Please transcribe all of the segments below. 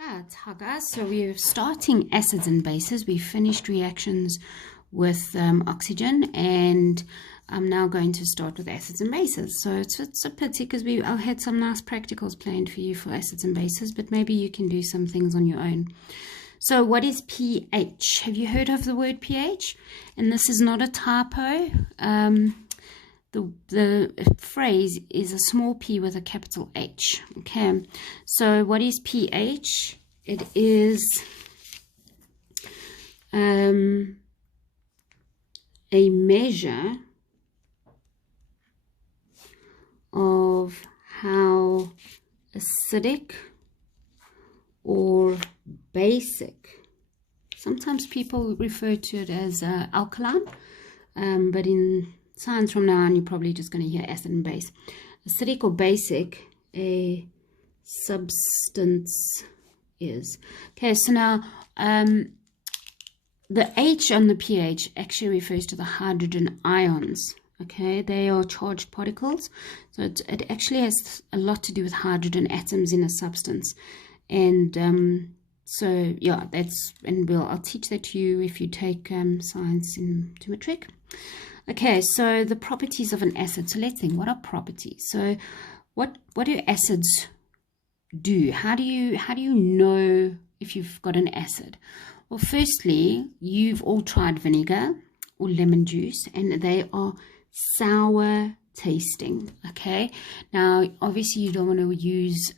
Right, hi guys. So we're starting acids and bases. We finished reactions with oxygen, and I'm now going to start with acids and bases. So it's a pity because I had some nice practicals planned for you for acids and bases, but maybe you can do some things on your own. So what is pH? Have you heard of the word pH? And this is not a typo. The phrase is a small p with a capital H. Okay, so what is pH? It is a measure of how acidic or basic. Sometimes people refer to it as alkaline, but in science from now on, you're probably just going to hear acid and base. Acidic or basic a substance is. Okay, so now the H on the pH actually refers to the hydrogen ions. Okay, they are charged particles. So it actually has a lot to do with hydrogen atoms in a substance. And so yeah, I'll teach that to you if you take science into matric. Okay, so the properties of an acid. So let's think, what are properties? So what do acids do? How do you know if you've got an acid? Well, firstly, you've all tried vinegar or lemon juice, and they are sour tasting. Okay, now obviously you don't want to use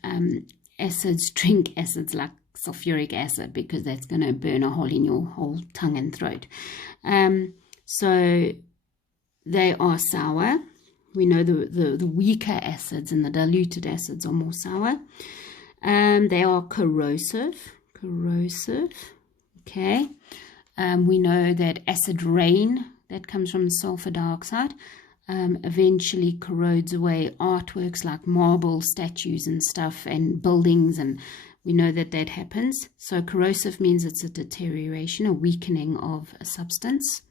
drink acids like sulfuric acid, because that's going to burn a hole in your whole tongue and throat. So they are sour. We know the weaker acids and the diluted acids are more sour. They are corrosive. Okay. We know that acid rain that comes from sulfur dioxide eventually corrodes away artworks like marble statues and stuff, and buildings, and we know that happens. So corrosive means it's a deterioration, a weakening of a substance.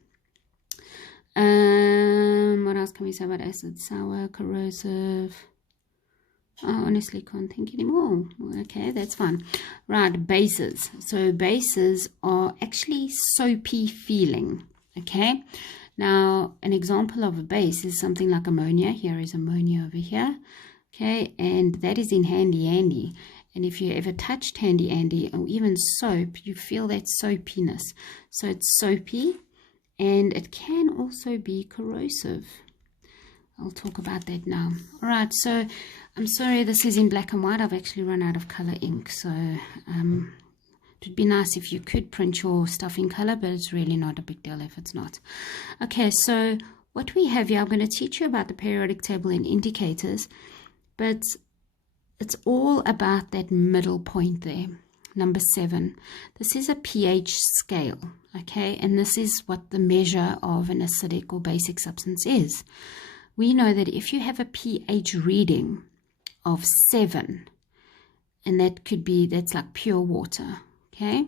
What else can we say about acids? Sour, corrosive. I honestly can't think anymore. Okay, that's fine. Right, bases. So bases are actually soapy feeling. Okay, now an example of a base is something like ammonia. Here is ammonia over here. Okay, and that is in Handy Andy. And if you ever touched Handy Andy or even soap, you feel that soapiness. So it's soapy, and it can also be corrosive. I'll talk about that now. All right, so I'm sorry this is in black and white. I've actually run out of color ink, so it would be nice if you could print your stuff in color, but it's really not a big deal if it's not. Okay, so what we have here, I'm going to teach you about the periodic table and indicators, but it's all about that middle point there, number 7. This is a pH scale, okay, and this is what the measure of an acidic or basic substance is. We know that if you have a pH reading of 7, and that's like pure water, okay?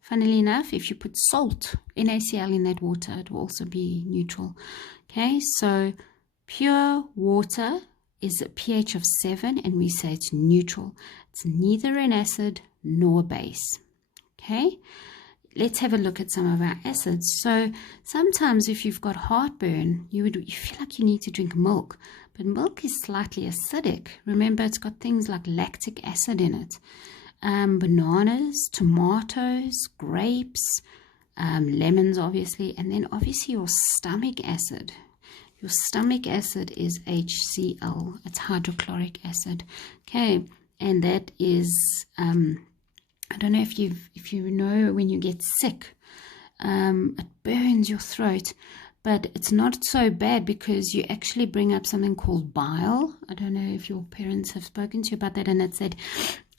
Funnily enough, if you put salt, NaCl, in that water, it will also be neutral, okay? So pure water is a pH of 7, and we say it's neutral. It's neither an acid nor a base, okay? Let's have a look at some of our acids. So sometimes if you've got heartburn, you feel like you need to drink milk, but milk is slightly acidic. Remember, it's got things like lactic acid in it. Bananas, tomatoes, grapes, lemons, obviously, and then obviously your stomach acid. Your stomach acid is HCl. It's hydrochloric acid. Okay, and that is I don't know if you know, when you get sick, it burns your throat, but it's not so bad because you actually bring up something called bile. I don't know if your parents have spoken to you about that, and it's that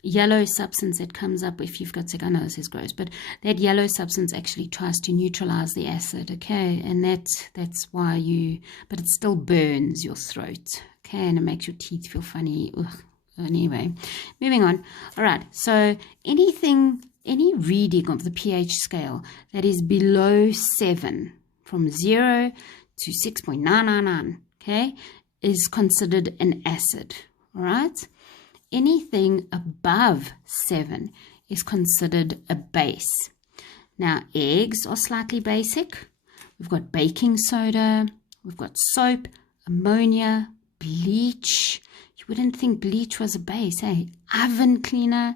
yellow substance that comes up if you've got sick. I know this is gross, but that yellow substance actually tries to neutralize the acid, okay, and that's why but it still burns your throat, okay, and it makes your teeth feel funny. Ugh. Anyway, moving on. All right, so any reading of the pH scale that is below 7, from 0 to 6.999, okay, is considered an acid. All right, anything above 7 is considered a base. Now, eggs are slightly basic. We've got baking soda, we've got soap, ammonia, bleach. You wouldn't think bleach was a base, eh? Oven cleaner,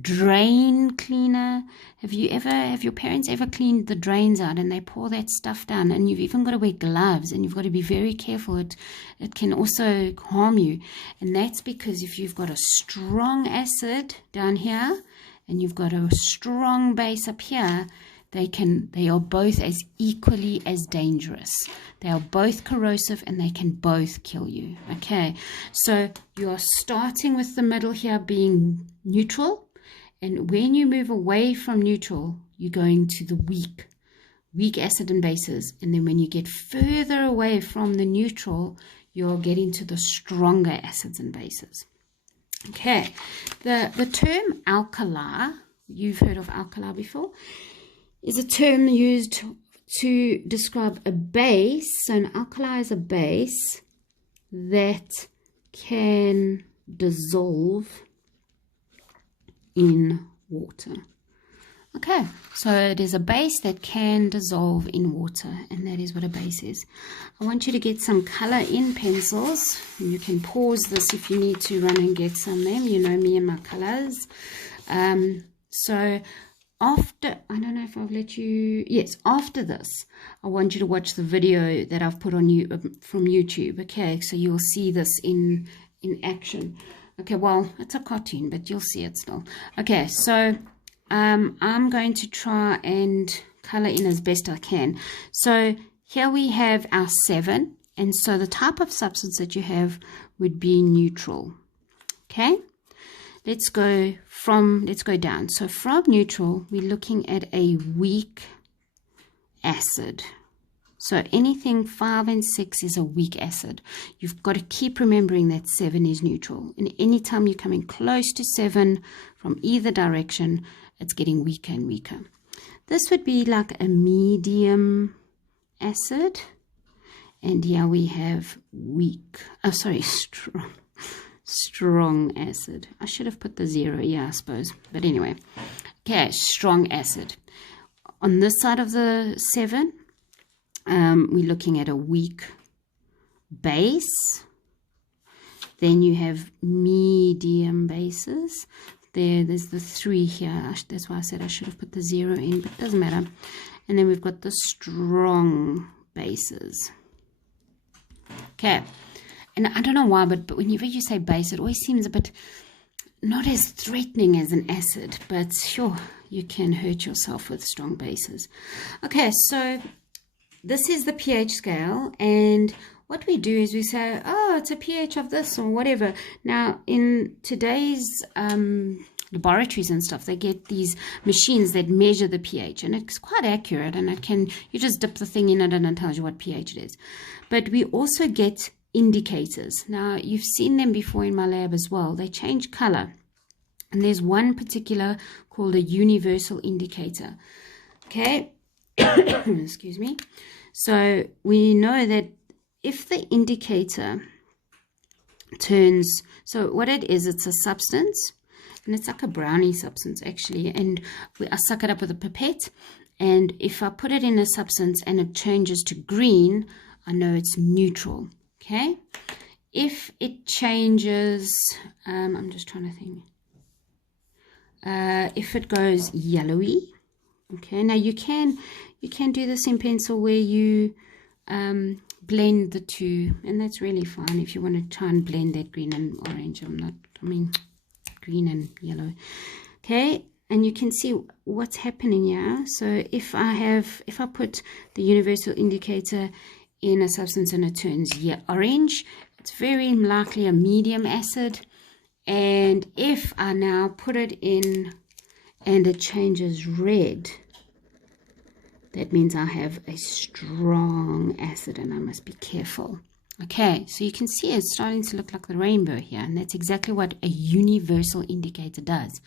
drain cleaner. Have your parents ever cleaned the drains out and they pour that stuff down? And you've even got to wear gloves and you've got to be very careful. It can also harm you. And that's because if you've got a strong acid down here and you've got a strong base up here, they are both as equally as dangerous. They are both corrosive and they can both kill you. Okay, so you are starting with the middle here being neutral. And when you move away from neutral, you're going to the weak acid and bases. And then when you get further away from the neutral, you're getting to the stronger acids and bases. Okay, the term alkali, you've heard of alkali before, is a term used to describe a base. So an alkali is a base that can dissolve in water. Okay, so it is a base that can dissolve in water, and that is what a base is. I want you to get some color in pencils. You can pause this if you need to run and get some them. You know me and my colors. So after, I don't know if I've let you, yes, after this, I want you to watch the video that I've put on you from YouTube. Okay, so you'll see this in action. Okay, well, it's a cartoon, but you'll see it still. Okay, so I'm going to try and color in as best I can. So here we have our 7, and so the type of substance that you have would be neutral. Okay, let's go down. So from neutral, we're looking at a weak acid. So anything 5 and 6 is a weak acid. You've got to keep remembering that 7 is neutral. And anytime you're coming close to 7 from either direction, it's getting weaker and weaker. This would be like a medium acid. And here we have strong acid. I should have put the 0, yeah, I suppose. But anyway, okay, strong acid. On this side of the 7, we're looking at a weak base. Then you have medium bases. There's the 3 here. That's why I said I should have put the 0 in, but it doesn't matter. And then we've got the strong bases. Okay. And I don't know why, but whenever you say base, it always seems a bit not as threatening as an acid. But sure, you can hurt yourself with strong bases. Okay, so this is the pH scale, and what we do is we say, oh, it's a pH of this or whatever. Now, in today's laboratories and stuff, they get these machines that measure the pH, and it's quite accurate, and you just dip the thing in it and it tells you what pH it is. But we also get indicators. Now, you've seen them before in my lab as well. They change color, and there's one particular called a universal indicator. Okay. Excuse me. So we know that if the indicator turns, so what it is, it's a substance, and it's like a brownie substance actually, and I suck it up with a pipette, and if I put it in a substance and it changes to green, I know it's neutral. Okay, if it changes, I'm just trying to think, if it goes yellowy, okay, now you can do this in pencil where you blend the two, and that's really fine if you want to try and blend that green and orange. Green and yellow. Okay, and you can see what's happening here. So if I put the universal indicator in a substance and it turns orange, it's very likely a medium acid. And if I now put it in and it changes red, that means I have a strong acid and I must be careful. Okay, so you can see it's starting to look like the rainbow here, and that's exactly what a universal indicator does.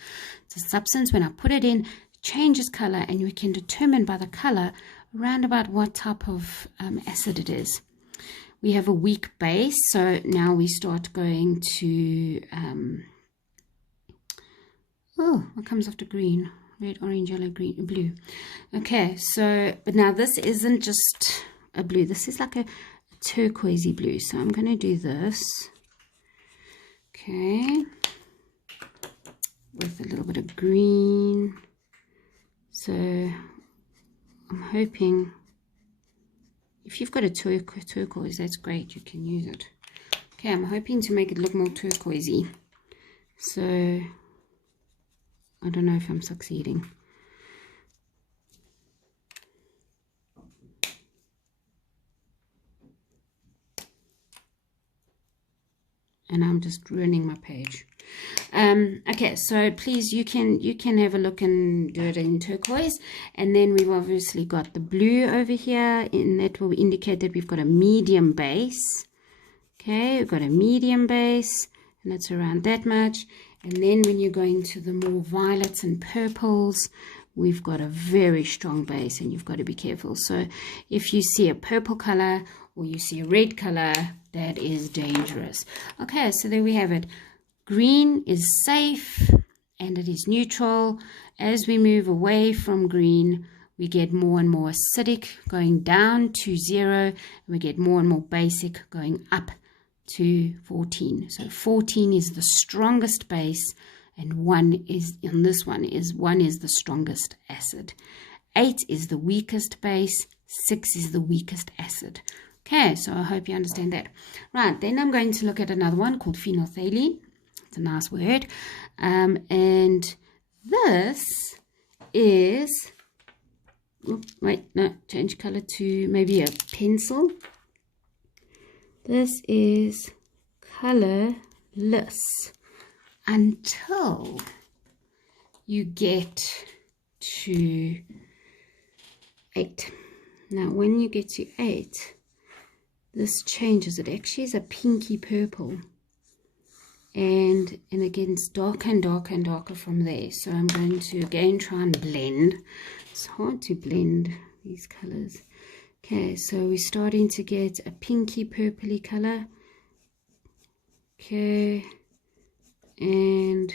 It's a substance, when I put it in, it changes color, and we can determine by the color around about what type of acid it is. We have a weak base, so now we start going to Oh, what comes after green? Red, orange, yellow, green, blue. Okay, so, but now this isn't just a blue. This is like a turquoisey blue. So I'm going to do this. Okay. With a little bit of green. So I'm hoping, if you've got a turquoise, that's great. You can use it. Okay, I'm hoping to make it look more turquoisey. So I don't know if I'm succeeding. And I'm just ruining my page. Okay, so please, you can have a look and do it in turquoise. And then we've obviously got the blue over here, and that will indicate that we've got a medium base. Okay, we've got a medium base, and that's around that much. And then when you're going to the more violets and purples, we've got a very strong base, and you've got to be careful. So if you see a purple color or you see a red color, that is dangerous. Okay, so there we have it. Green is safe and it is neutral. As we move away from green, we get more and more acidic going down to 0, and we get more and more basic going up to 14. So 14 is the strongest base, and 1 is, in this one, is 1 is the strongest acid. 8 is the weakest base, 6 is the weakest acid. Okay, so I hope you understand that. Right, then I'm going to look at another one called phenolphthalein. It's a nice word. And this is, change color to maybe a pencil. This is colorless until you get to 8. Now, when you get to 8, this changes. It actually is a pinky purple. And again, it's darker and darker and darker from there. So I'm going to again try and blend. It's hard to blend these colors. Okay, so we're starting to get a pinky purpley color. Okay, and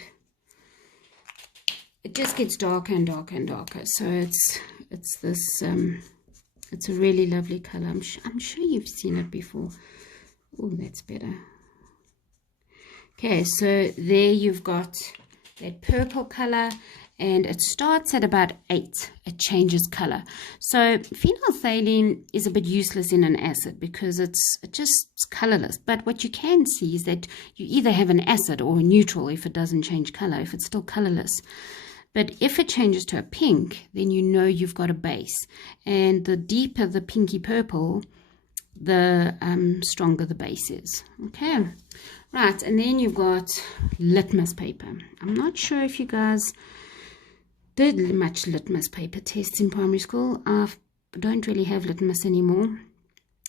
it just gets darker and darker and darker. So it's this it's a really lovely color. I'm sure you've seen it before. Oh, that's better. Okay, so there you've got that purple color, and it starts at about 8. It changes color. So phenolphthalein is a bit useless in an acid because it's just colorless. But what you can see is that you either have an acid or a neutral if it doesn't change color, if it's still colorless. But if it changes to a pink, then you know you've got a base. And the deeper the pinky purple, the stronger the base is. Okay, right, and then you've got litmus paper. I'm not sure if you guys did much litmus paper tests in primary school. I don't really have litmus anymore.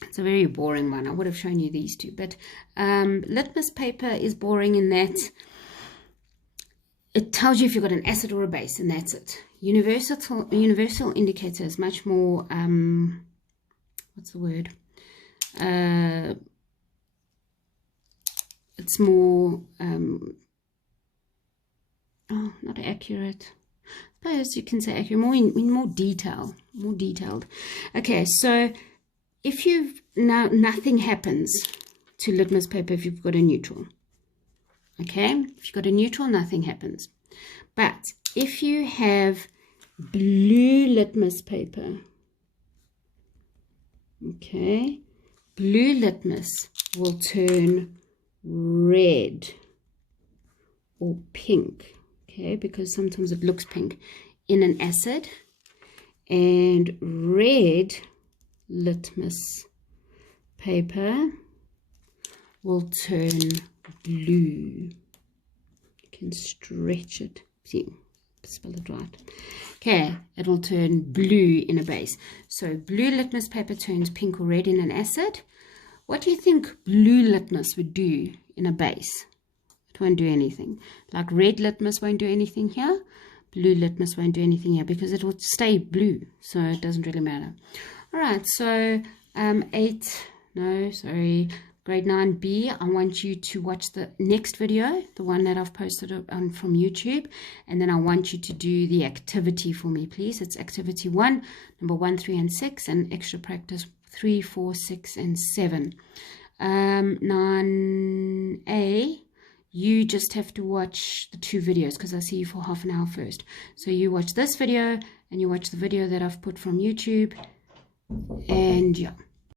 It's a very boring one. I would have shown you these two, but litmus paper is boring in that it tells you if you've got an acid or a base, and that's it. Universal indicator is much more, what's the word? It's more, not accurate. I suppose you can say accurate, more in more detail, more detailed. Okay, so if you've now, nothing happens to litmus paper if you've got a neutral. Okay, if you've got a neutral, nothing happens. But if you have blue litmus paper, okay, blue litmus will turn red or pink, okay, because sometimes it looks pink in an acid, and red litmus paper will turn blue. You can stretch it. See, spell it right. Okay, it will turn blue in a base. So blue litmus paper turns pink or red in an acid. What do you think blue litmus would do in a base? It won't do anything. Like red litmus won't do anything here. Blue litmus won't do anything here because it will stay blue. So it doesn't really matter. All right, so Grade 9B, I want you to watch the next video, the one that I've posted from YouTube, and then I want you to do the activity for me, please. It's activity 1, number 1, 3, and 6, and extra practice 3, 4, 6, and 7. 9A, you just have to watch the 2 videos because I see you for half an hour first. So you watch this video and you watch the video that I've put from YouTube, and yeah.